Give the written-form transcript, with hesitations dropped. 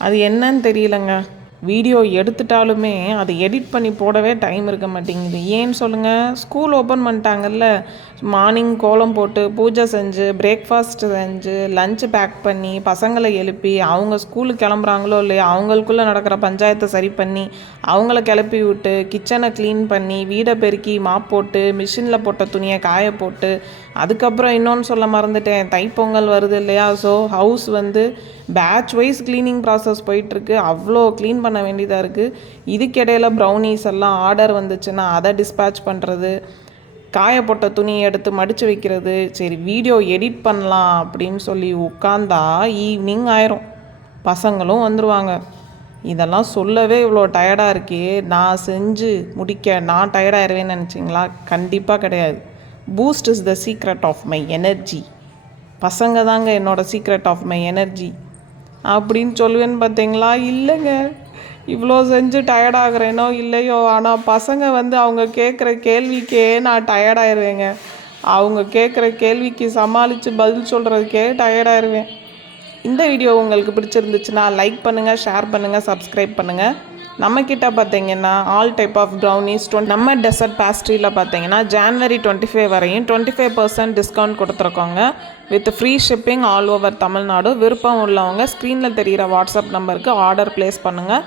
அது என்னன்னு தெரியலங்க. வீடியோ எடுத்துட்டாலுமே அதை எடிட் பண்ணி போடவே டைம் இருக்க மாட்டேங்குது. ஏன்னு சொல்லுங்கள், ஸ்கூல் ஓப்பன் பண்ணிட்டாங்கல்ல. மார்னிங் கோலம் போட்டு பூஜை செஞ்சு பிரேக்ஃபாஸ்ட் செஞ்சு லஞ்சு பேக் பண்ணி பசங்களை எழுப்பி அவங்க ஸ்கூலுக்கு கிளம்புறாங்களோ இல்லையா அவங்களுக்குள்ளே நடக்கிற பஞ்சாயத்தை சரி பண்ணி அவங்கள கிளப்பி விட்டு கிச்சனை க்ளீன் பண்ணி வீடை பெருக்கி மாப் போட்டு மிஷினில் போட்ட துணியை காய போட்டு அதுக்கப்புறம் இன்னொன்று சொல்ல மறந்துட்டேன், தைப்பொங்கல் வருது இல்லையா. So house batch wise cleaning process போயிட்டுருக்கு. அவ்வளோ க்ளீன் பண்ண வேண்டியதாக இருக்குது. இதுக்கிடையில் ப்ரௌனீஸ் எல்லாம் ஆர்டர் வந்துச்சுன்னா அதை டிஸ்பேட்ச் பண்ணுறது, காய போட்ட துணியை எடுத்து மடித்து வைக்கிறது. சரி வீடியோ எடிட் பண்ணலாம் அப்படின்னு சொல்லி உட்காந்தா ஈவினிங் ஆயிரும், பசங்களும் வந்துடுவாங்க. இதெல்லாம் சொல்லவே இவ்வளோ டயர்டாக இருக்கே. நான் செஞ்சு முடிக்க நான் டயர்டாயிருவேன்னு நினச்சிங்களா? கண்டிப்பாக கிடையாது. Boost is the secret of my energy. பசங்க தாங்க என்னோடய சீக்ரெட் ஆஃப் மை எனர்ஜி அப்படின்னு சொல்லுவேன்னு பார்த்தீங்களா? இல்லைங்க, இவ்வளோ செஞ்சு டயர்டாகிறேனோ இல்லையோ, ஆனால் பசங்க அவங்க கேட்குற கேள்விக்கே நான் டயர்டாயிருவேங்க. அவங்க கேட்குற கேள்விக்கு சமாளித்து பதில் சொல்கிறதுக்கே டயர்டாயிருவேன். இந்த வீடியோ உங்களுக்கு பிடிச்சிருந்துச்சுன்னா லைக் பண்ணுங்கள், ஷேர் பண்ணுங்கள், சப்ஸ்கிரைப் பண்ணுங்கள். நம்மக்கிட்ட பார்த்தீங்கன்னா ஆல் டைப் ஆஃப் ப்ரௌனிஸ் நம்ம டெசர்ட் பேஸ்ட்ரியில் பார்த்தீங்கன்னா January 25 வரையும் 25% டிஸ்கவுண்ட் கொடுத்துருக்கோங்க. With free shipping all over Tamil Nadu. விருப்பம் உள்ளவங்க ஸ்க்ரீனில் தெரிகிற வாட்ஸ்அப் நம்பருக்கு ஆர்டர் ப்ளேஸ் பண்ணுங்கள்.